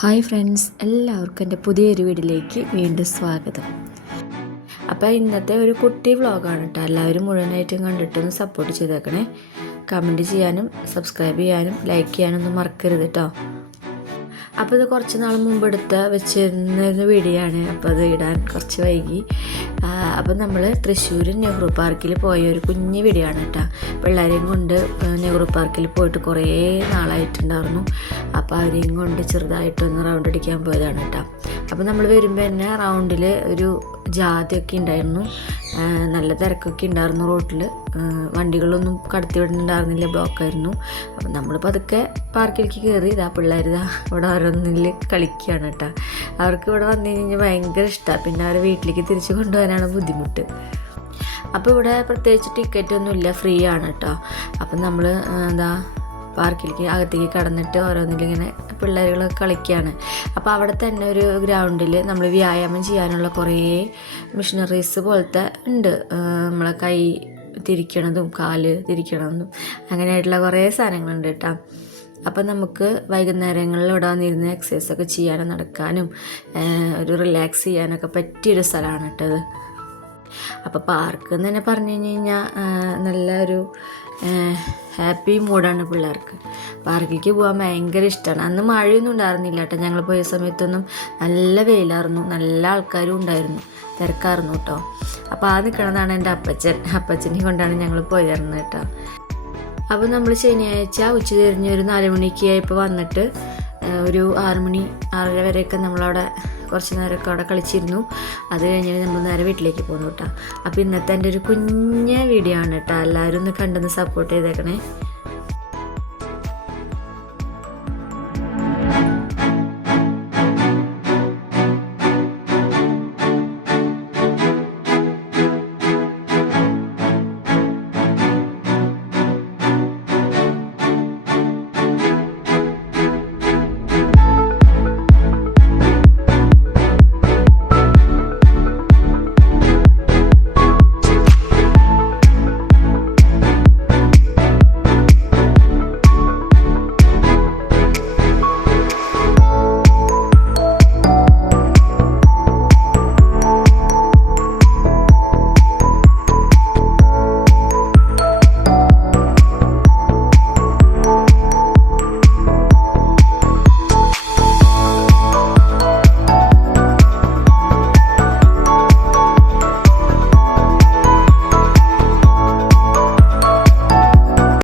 Hi friends, എല്ലാവർക്കും എൻ്റെ പുതിയൊരു വീഡിയോയിലേക്ക് വീണ്ടും സ്വാഗതം. അപ്പോൾ ഇന്നത്തെ ഒരു കുട്ടി വ്ളോഗാണ് കേട്ടോ. എല്ലാവരും മുഴുവനായിട്ടും കണ്ടിട്ടൊന്ന് സപ്പോർട്ട് ചെയ്തേക്കണേ. കമൻറ്റ് ചെയ്യാനും സബ്സ്ക്രൈബ് ചെയ്യാനും ലൈക്ക് ചെയ്യാനൊന്നും മറക്കരുത് കേട്ടോ. അപ്പോൾ ഇത് കുറച്ച് നാൾ മുമ്പ് വെച്ചിരുന്നൊരു വീഡിയോ ആണ്. അപ്പോൾ അത് ഇടാൻ കുറച്ച് വൈകി. അപ്പോൾ നമ്മൾ തൃശ്ശൂർ നെഹ്റു പാർക്കിൽ പോയ ഒരു കുഞ്ഞ് വീഡിയോ ആണ് കേട്ടോ. പിള്ളേരെയും കൊണ്ട് നെഹ്റു പാർക്കിൽ പോയിട്ട് കുറേ നാളായിട്ടുണ്ടായിരുന്നു. അപ്പോൾ അവരെയും കൊണ്ട് ചെറുതായിട്ടൊന്ന് റൗണ്ട് അടിക്കാൻ പോയതാണ് കേട്ടോ. അപ്പോൾ നമ്മൾ വരുമ്പോൾ തന്നെ റൗണ്ടിൽ ഒരു ജാതിയൊക്കെ ഉണ്ടായിരുന്നു. നല്ല തിരക്കൊക്കെ ഉണ്ടായിരുന്നു. റോട്ടിൽ വണ്ടികളൊന്നും കടത്തി വിടുന്നുണ്ടായിരുന്നില്ല, ബ്ലോക്കായിരുന്നു. അപ്പം നമ്മൾ പതുക്കെ പാർക്കിലേക്ക് കയറി. ഇതാ പിള്ളേർ ഇവിടെ ഓരോന്നിൽ കളിക്കുകയാണ് കേട്ടോ. അവർക്ക് ഇവിടെ വന്നു കഴിഞ്ഞാൽ ഭയങ്കര ഇഷ്ടമാണ്. പിന്നെ അവരെ വീട്ടിലേക്ക് തിരിച്ചു കൊണ്ടുപോകാനാണ് ബുദ്ധിമുട്ട്. അപ്പോൾ ഇവിടെ പ്രത്യേകിച്ച് ടിക്കറ്റൊന്നുമില്ല, ഫ്രീ ആണ് കേട്ടോ. അപ്പം നമ്മൾ പാർക്കിലേക്ക് അകത്തേക്ക് കടന്നിട്ട് ഓരോന്നിലിങ്ങനെ പിള്ളേരുകളൊക്കെ കളിക്കുകയാണ്. അപ്പോൾ അവിടെ തന്നെ ഒരു ഗ്രൗണ്ടിൽ നമ്മൾ വ്യായാമം ചെയ്യാനുള്ള കുറേ മെഷീനറീസ് പോലത്തെ ഉണ്ട്. നമ്മളെ കൈ തിരിക്കണതും കാല് തിരിക്കണതും അങ്ങനെയായിട്ടുള്ള കുറേ സാധനങ്ങളുണ്ട് കേട്ടോ. അപ്പം നമുക്ക് വൈകുന്നേരങ്ങളിൽ ഇവിടെ വന്നിരുന്ന് എക്സസൈസൊക്കെ ചെയ്യാനും നടക്കാനും ഒരു റിലാക്സ് ചെയ്യാനൊക്കെ പറ്റിയൊരു സ്ഥലമാണ് കേട്ടത്. അപ്പോൾ പാർക്ക് എന്ന് തന്നെ പറഞ്ഞു കഴിഞ്ഞാൽ നല്ലൊരു ഹാപ്പി മൂഡാണ് പിള്ളേർക്ക്. പാർക്കിലേക്ക് പോകാൻ ഭയങ്കര ഇഷ്ടമാണ്. അന്ന് മഴയൊന്നും ഉണ്ടായിരുന്നില്ല കേട്ടോ. ഞങ്ങൾ പോയ സമയത്തൊന്നും നല്ല വെയിലായിരുന്നു, നല്ല ആൾക്കാരും ഉണ്ടായിരുന്നു, തിരക്കായിരുന്നു കേട്ടോ. അപ്പോൾ നിൽക്കണതാണ് എൻ്റെ അപ്പച്ചനെ കൊണ്ടാണ് ഞങ്ങൾ പോയിരുന്നത് കേട്ടോ. അപ്പോൾ നമ്മൾ ശനിയാഴ്ച ഉച്ച തിരിഞ്ഞ് ഒരു 4 മണിക്ക് ആയപ്പോൾ വന്നിട്ട് ഒരു 6 മണി 6:30 വരെയൊക്കെ നമ്മളവിടെ കുറച്ച് നേരമൊക്കെ അവിടെ കളിച്ചിരുന്നു. അത് കഴിഞ്ഞ് നമ്മൾ നേരെ വീട്ടിലേക്ക് പോകുന്നു കേട്ടോ. അപ്പോൾ ഇന്നത്തെ എൻ്റെ ഒരു കുഞ്ഞ വീഡിയോ ആണ് കേട്ടോ. എല്ലാവരും ഒന്ന് കണ്ടെന്ന് സപ്പോർട്ട് ചെയ്തേക്കണേ.